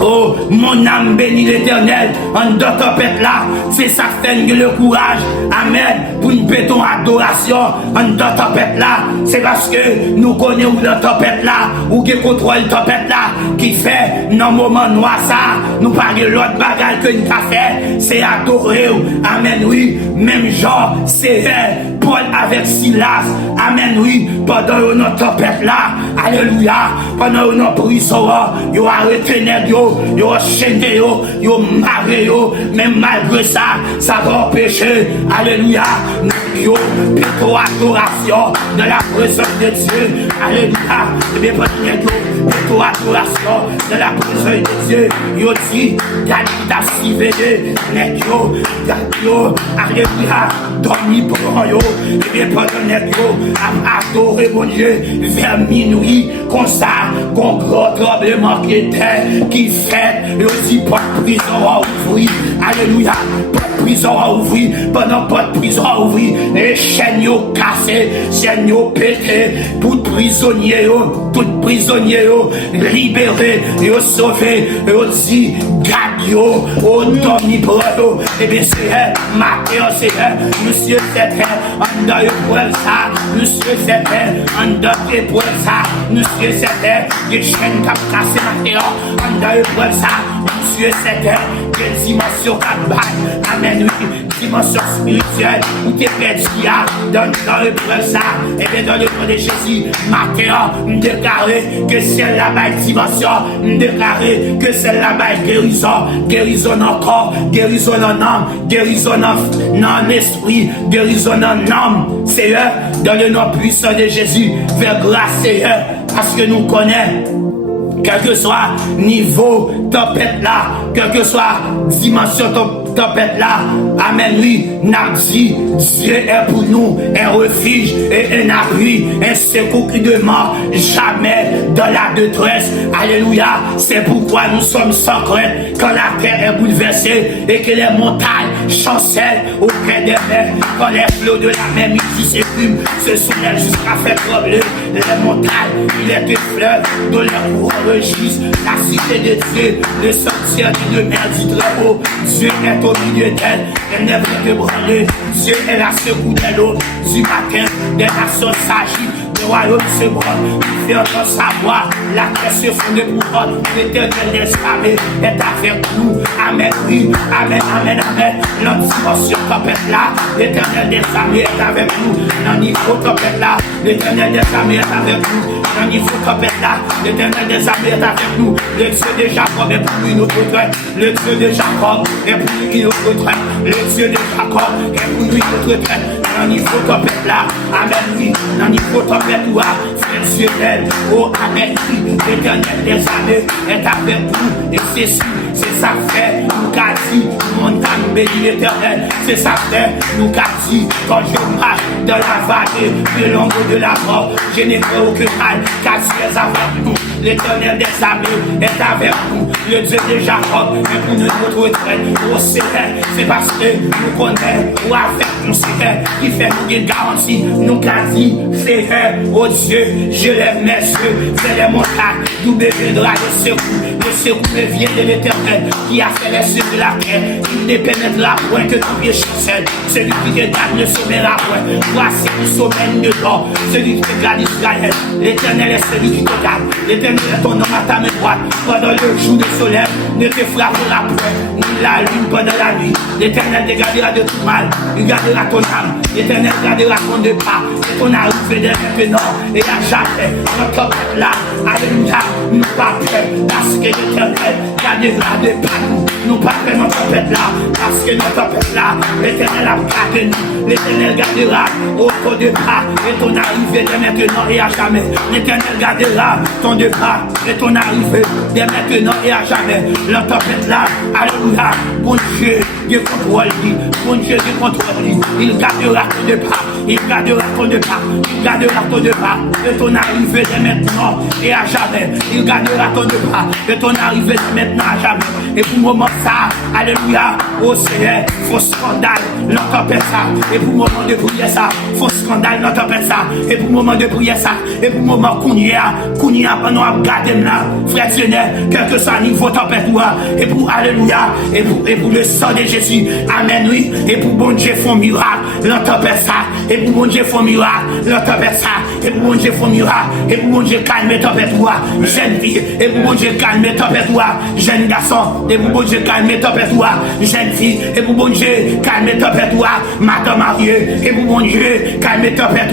Oh, mon âme bénit l'Éternel en dans tempête là. C'est ça fait le courage. Amen. Pour une péton adoration en dans tempête là. C'est parce que nous connaissons dans tempête là. Ou qui contrôle tempête là. Qui fait dans moment noir ça. Nous parlons l'autre bagage que nous avons fait. C'est adorer. Amen, oui. Même genre, c'est Paul avec Silas. Amen, oui. Pendant une tempête là. Alléluia. Pendant une prison, ils ont arrêté ils ont enchaîné, ils ont marré, mais malgré ça, ça va empêcher. Alléluia. Nous plutôt adoration dans la présence de Dieu. Alléluia. Et bien, plutôt adoration dans la présence de Dieu. Ils ont dit, Galita Sivede, Nekyo, Galio, Alléluia. Dormi pour eux. Et bien, pendant Nekyo, adorer mon Dieu vers minuit, comme ça, qu'on gros tremblement qui était, qui fait, et aussi pas de prison à ouvrir. Alléluia. Pas de prison à ouvrir. Pendant pas de prison à ouvrir. Les chaînes yo cassées, chaînes yo pétées. Tout prisonnier libéré, yo sauvé, yo dit, garde yo, au dormi pour eux. Et bien c'est matin, c'est monsieur c'était, en dans le poil ça, monsieur c'était, en dans le poil ça, monsieur c'était, les chaînes qui ont cassé matin, en dans le poil ça, monsieur c'était, quelle dimension qu'a baille, amen, oui, dimension spirituelle, où t'es perdu, dans le poil ça, et bien dans le nom de Jésus, matin, me déclarer que c'est la baille dimension, me déclarer que c'est la baille guérison encore, guérison en âme, guérison dans l'esprit, guérison en âme, Seigneur, dans le nom puissant de Jésus, vers grâce, Seigneur, parce que nous connaissons. Quel que soit niveau tempête là, quelle que soit dimension tempête là, amen, oui, n'a dit, Dieu est pour nous un refuge et un abri, un secours qui demeure jamais dans la détresse. Alléluia. C'est pourquoi nous sommes sans crainte quand la terre est bouleversée et que les montagnes chancellent auprès des mers, quand les flots de la mer midi s'écument, se soulèvent jusqu'à faire trembler les montagnes. Il est des fleuves dont les courants régissent la cité de Dieu, le sentier d'une mer du très haut. Dieu est au milieu d'elle, elle n'est pas ébranlée. Dieu est la secours de l'eau du matin, des nations s'agit, le royaume se branle, il fait entendre sa voix, la terre se fonde pour eux, l'Éternel des armées est avec nous. Amen, oui, amen, amen, amen. Notre dimension tempête là, l'Éternel des armées est avec nous. Dans niveau tempête là, l'Éternel des armées est avec nous. Dans niveau tempête là, l'Éternel des armées est avec nous. Le Dieu de Jacob est pour lui notre retraite. Le Dieu de Jacob est pour lui notre retraite. Le Dieu de Jacob est pour lui notre retraite. Dans niveau tempête là, amen, oui. Dans niveau tempête là, frère Dieu d'elle, oh amen, oui. L'Éternel des armées est avec nous. Et c'est ça fait, nous qu'a dit, mon âme bénit l'Éternel. C'est ça fait, nous qu'a dit, quand je marche dans la vallée de l'ombre de la mort, je n'ai pas aucun mal, car tu es avec nous. L'Éternel des armées est avec nous. Le Dieu de Jacob est pour nous notre retraite. Oh Seigneur, c'est parce que nous connaissons ou avec nous Seigneur qui fait nous des garanties. Nous qu'a dit, Seigneur, oh Dieu, je lève mes yeux vers les montagnes, d'où me viendra le secours. Le secours me vient de l'Éternel qui a fait les cieux de la terre. Il ne pénétrera point que tout pied chancelle. Celui qui regarde ne sommera point. Voici le sommeil de l'or. Celui qui regarde Israël. L'Éternel est celui qui te garde. L'Éternel est ton homme à ta main droite. Pendant le jour de soleil, ne te frappera point, ni la lune pendant la nuit. L'Éternel te gardera de tout mal. Il gardera ton âme. L'Éternel gardera ton départ et ton arrivée dès maintenant et à jamais. Notre peuple là, alléluia, nous pas peur parce que l'Éternel gardera départ nous. Nous pas peur notre peuple là parce que notre peuple là, l'Éternel a gardé nous. L'Éternel gardera ton départ et ton arrivée dès maintenant et à jamais. L'Éternel gardera ton départ et ton arrivée dès maintenant et à jamais. Notre peuple là, alléluia, bon Dieu, Dieu contrôle lui, bon Dieu, Dieu contrôle lui. Il gardera ton départ, il gardera ton départ, il gardera ton départ et ton arrivée dès maintenant et à jamais. Il gardera ton départ et ton arrivée dès maintenant à jamais. Et pour le moment ça, alléluia, au Seigneur, faux scandale, notre peuple ça. Et pour le moment de prier ça, faux scandale, notre peuple ça. Et pour le moment de prier ça, et pour le moment qu'on y a, pendant à garder là, frère Seigneur, quel que soit le niveau tempête, et pour alléluia, et pour le sang de Jésus, amen, oui, et pour bon Dieu font miracle, l'entend ça, et pour bon Dieu font miracle, l'entend ça, et pour bon Dieu font miracle, et pour bon Dieu calme tempête, jeune fille, et pour bon Dieu calme tempête, jeune garçon, et pour bon Dieu calme tempête, jeune fille, et pour bon Dieu calme tempête, madame mariée, et pour bon Dieu calme tempête,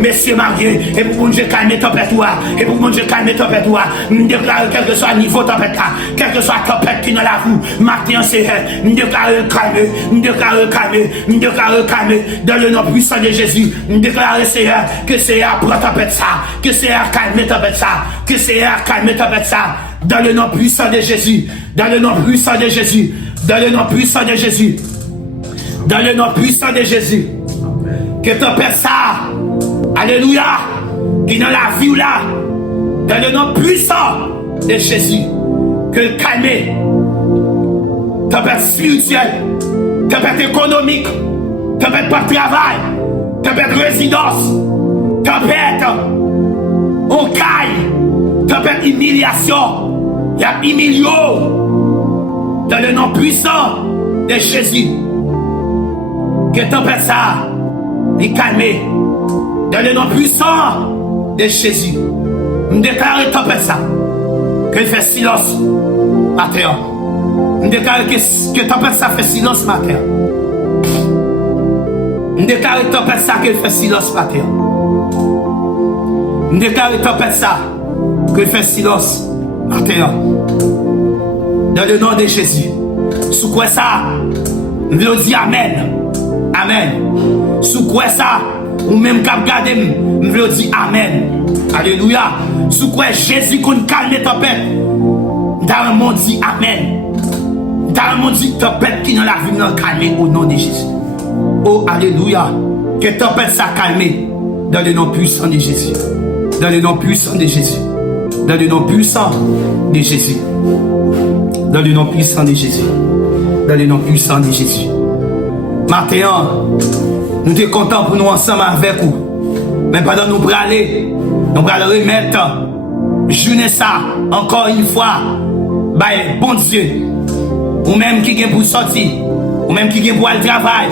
messieurs mariés, et pour bon Dieu calme tempête, et pour bon Dieu calme tempête, nous déclarons quel que soit le niveau tempête, quel que soit la tempête qui est dans la roue, matin c'est nous déclarons calme, nous déclarons calme, nous déclarons calme, dans le nom puissant de Jésus, nous déclarons Seigneur, que Seigneur prend tempête ça, que Seigneur calme tempête ça, que Seigneur calme tempête ça, dans le nom puissant de Jésus, dans le nom puissant de Jésus, dans le nom puissant de Jésus, dans le nom puissant de Jésus, que tempête ça, alléluia, qui dans la vie là, dans le nom puissant de Jésus, que le calme, tempête spirituelle, tempête économique, tempête par travail, tempête résidence, tempête on caille, tempête humiliation, il y a humiliation dans le nom puissant de Jésus. Que tempête ça, est calmé dans le nom puissant de Jésus. Nous déclarons tempête ça, que fait silence à terre. Nous déclarons que tempête ça fait silence à terre. Nous déclarons tempête ça que fait silence à terre. Nous déclarons tempête ça que fait silence à terre. Dans le nom de Jésus. Sous quoi ça, nous voulons dire Amen. Amen. Sous quoi ça, ou même cap garder, nous voulons dire Amen. Alléluia. Sous quoi Jésus qu'on calme les tempêtes. Dans le monde dit Amen. Dans le monde dit tempête qui dans la vie nous calme au nom de Jésus. Oh Alléluia. Que tempête ça calme dans le nom puissant de Jésus. Dans le nom puissant de Jésus. Dans le nom puissant de Jésus. Dans le nom puissant de Jésus. Dans le nom puissant de Jésus. Matin, nous sommes contents pour nous ensemble avec vous. Mais pendant nous aller, nous allons remettre journée ça encore une fois. By bon Dieu. Ou même qui vient pour sortir. Ou même qui vient pour aller travail.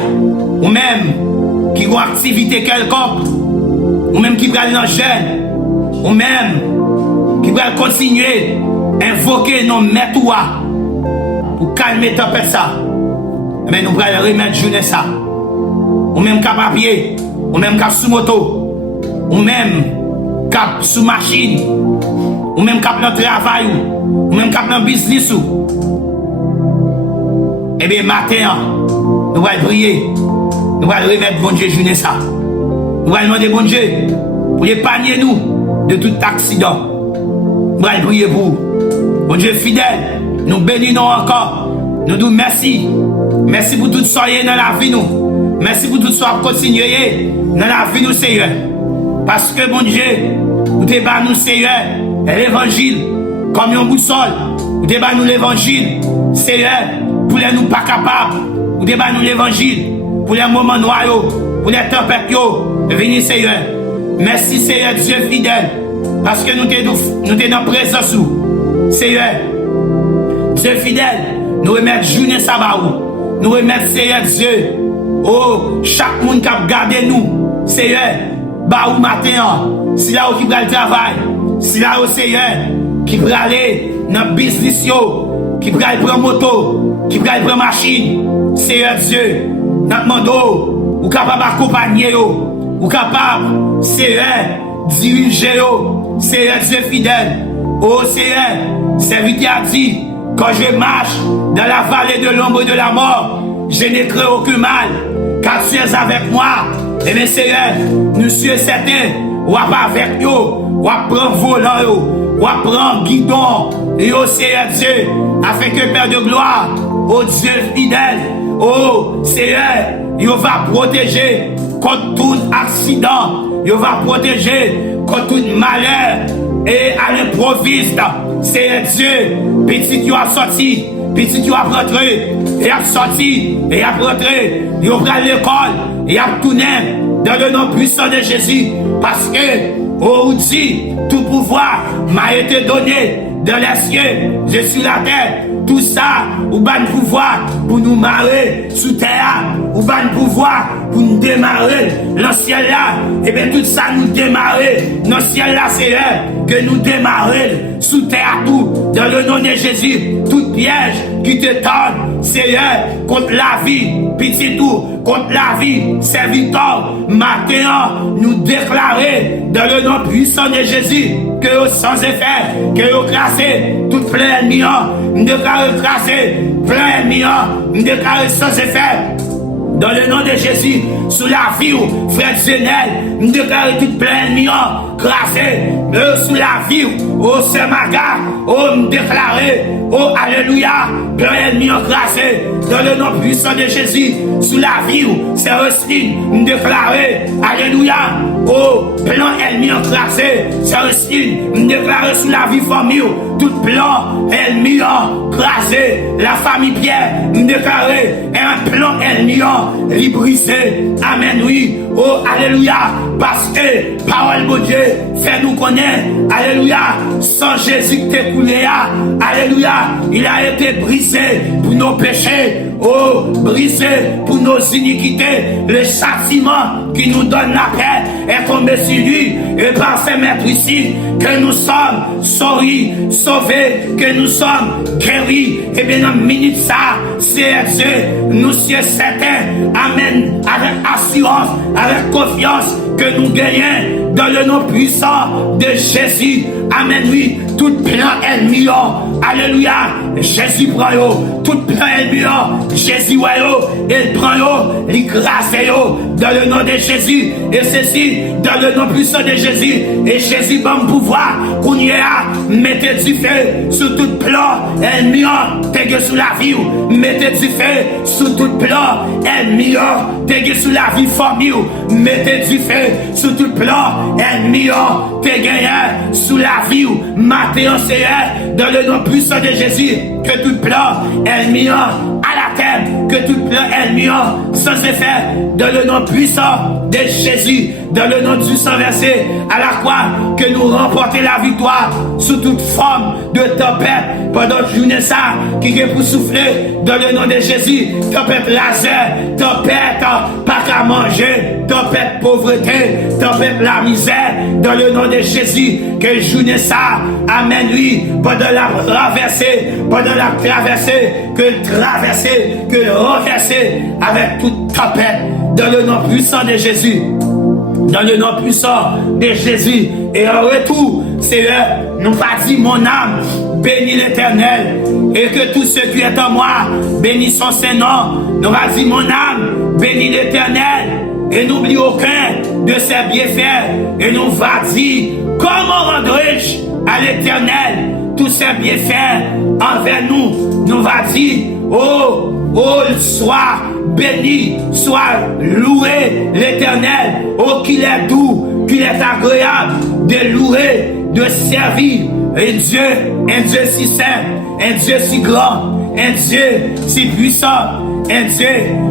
Ou même qui a une activité quelconque. Ou même qui va aller dans le jeûne. Ou même qui va continuer à invoquer nos maîtres pour calmer ta paix ça. Mais nous allons remettre journée ça. Ou même cap à pied. Ou même cap sous moto. Ou même cap sous machine. Ou même cap dans le travail. Ou même cap dans le business. Eh bien, matin, nous allons prier. Nous allons remettre bon Dieu journée ça. Nous allons demander bon Dieu pour épargner nous de tout accident. Nous allons prier pour vous. Bon Dieu fidèle, nous bénissons encore. Nous disons merci. Merci pour tout ce qui est dans la vie nous. Merci pour tout ce qui continue dans la vie nous, Seigneur. Parce que bon Dieu, vous débat nous, Seigneur, l'évangile comme un boussole. Vous débat nous l'évangile, Seigneur, pour les nous pas capables. Vous débat nous l'évangile pour les moments noirs, pour les tempêtes. Venez, Seigneur. Merci, Seigneur Dieu fidèle. Parce que nous sommes dans la présence. Seigneur, Dieu fidèle, nous remettons journée sabbat. Nous remettons, Seigneur Dieu. Oh, chaque monde qui a gardé nous, Seigneur, bah ou matin, si là où qui va le travail, si là où Seigneur, qui va aller dans le business, qui va aller prendre moto, qui va aller prendre machine, Seigneur Dieu, nous demandons, ou capable d'accompagner, ou capable, Seigneur, diriger, Seigneur Dieu fidèle. Oh Seigneur, serviteur a dit, quand je marche dans la vallée de l'ombre de la mort, je n'ai craint aucun mal, car tu es avec moi. Et bien Seigneur, nous sommes certains, ou pas avec eux, ou prendre volant, ou prendre guidon, et au Seigneur Dieu, afin que Père de gloire, oh Dieu fidèle, oh Seigneur, il va protéger contre tout accident, il va protéger contre tout malheur, et à l'improviste, Seigneur Dieu, petit qui a sorti, petit qui a rentré, et a sorti, et a rentré, il va à l'école, et a tourné dans le nom puissant de Jésus, parce que, oh dit, tout pouvoir m'a été donné dans les cieux, je suis la terre, tout ça, ou ban pouvoir pour nous marrer sous terre, ou ban pouvoir pour nous démarrer dans le ciel là, et bien tout ça nous démarrer dans le ciel là, c'est que nous démarrer sous terre tout, dans le nom de Jésus, tout piège qui te tend, Seigneur, contre la vie, petit tout, contre la vie, serviteur, maintenant, nous déclarer dans le nom puissant de Jésus, que sans effet, que au classé, tout plein ennemi, nous déclarer classé, plein ennemi, nous déclarer sans effet. Dans le nom de Jésus, sous la vie, frère Zenel, nous déclarons tout plein ennemi, classé, sous la vie, oh Semaga, oh nous déclarer, oh Alléluia, plein ennemi, classé, dans le nom puissant de Jésus, sous la vie, c'est aussi, nous déclarer, Alléluia, oh plein ennemi, classé, c'est aussi, nous déclarer sous la vie famille, tout plan ennemi, classé, la famille Pierre, nous déclarer, un plan ennemi, librisé, amen, oui, oh, alléluia, parce que, parole de Dieu, fait nous connaître, alléluia, sans Jésus qui t'est coulé, alléluia, il a été brisé pour nos péchés, oh, brisé pour nos iniquités, le châtiment qui nous donne la paix est tombé sur lui, et par ces maîtres ici, que nous sommes sauvés, que nous sommes guéris, et bien dans minute ça, c'est Dieu, nous sommes certains, amen, avec assurance, avec confiance, que nous gagnons dans le nom puissant de Jésus, amen, oui, tout plan ennemi, alléluia, Jésus prend yo, tout plan ennemi, Jésus ouais yo, il prend yo, il grâce yo, dans le nom de Jésus, et ceci, dans le nom puissant de Jésus, et Jésus bon pouvoir, qu'on y a, mettez du feu sur tout plan ennemi, t'es sous la vie, mettez du feu sur tout plan ennemi, t'es sous la vie famille, mettez du feu sur tout plan ennemi, t'es gagné sous la vie, matin Seigneur, dans le nom puissant de Jésus, que tout plan ennemi à la terre, que tout plan ennemi sans effet, dans le nom puissant de Jésus, dans le nom du sang versé à la croix, que nous remportons la victoire sous toute forme de tempête pendant que journée ça qui est pour souffler dans le nom de Jésus, tempête laser, tempête pas qu'à manger, tempête pauvreté, tempête la misère, dans le nom de Jésus, que journée ça, amen, oui, pendant la traversée, que renverser avec toute tempête, dans le nom puissant de Jésus. Dans le nom puissant de Jésus. Et en retour, Seigneur, nous pas dit mon âme, bénis l'Éternel. Et que tout ce qui est en moi, bénissons ses noms. Nous va dire mon âme, bénis l'Éternel. Et n'oublie aucun de ses bienfaits. Et nous va dire, comment rendrai-je à l'Éternel tous ses bienfaits envers nous? Nous va dire, oh, sois béni, soit loué l'Éternel, oh qu'il est doux, qu'il est agréable de louer, de servir un Dieu si saint, un Dieu si grand, un Dieu si puissant, un Dieu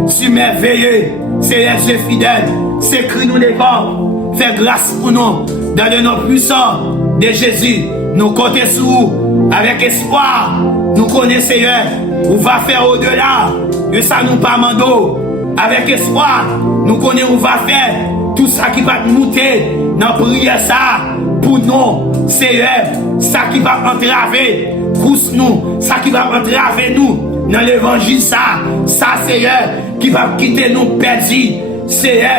si merveilleux, c'est un Dieu fidèle, c'est Christ nous les corps, fais grâce pour nous, dans le nom puissant de Jésus, nous comptons sur vous, avec espoir, nous connaissons Seigneur, on va faire au-delà, que ça nous pas mando, avec espoir, nous connaissons on va faire, tout ça qui va nous monter, dans prière ça, pour nous, Seigneur, ça qui va entraver, pousse nous, ça qui va entraver nous, dans l'évangile ça, Seigneur, qui va quitter nous perdus, Seigneur,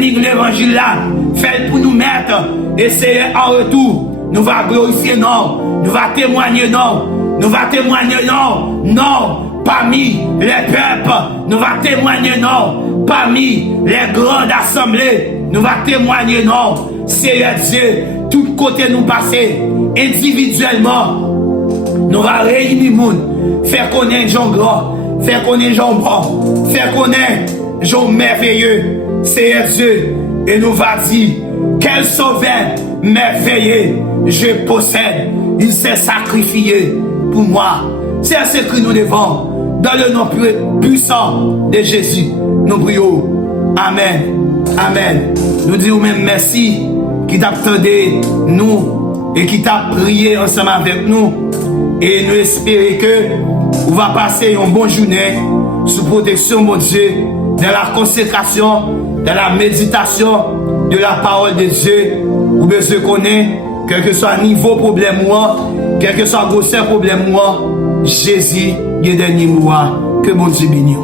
l'évangile là, fait pour nous mettre. Et Seigneur, en retour, nous va glorifier non, nous va témoigner non, nous va témoigner non, non, parmi les peuples, nous va témoigner non, parmi les grandes assemblées, nous va témoigner non. Seigneur Dieu, tout côté nous passer, individuellement, nous va réunir le monde, faire connaître gens grands, faire connaître gens bons, faire connaître gens merveilleux, Seigneur Dieu, et nous va dire, quel sauveur merveilleux je possède, il s'est sacrifié pour moi. C'est ce que nous devons, dans le nom puissant de Jésus, nous prions. Amen. Amen. Nous disons même merci qui t'attendait nous et qui t'a prié ensemble avec nous. Et nous espérons que vous va passer une bonne journée sous protection, mon Dieu, dans la consécration, dans la méditation de la parole de Dieu. Vous besoin connaître, quel que soit le niveau problème, quel que soit le gros problème, Jésus, il est dernier mois. Que mon Dieu bénisse.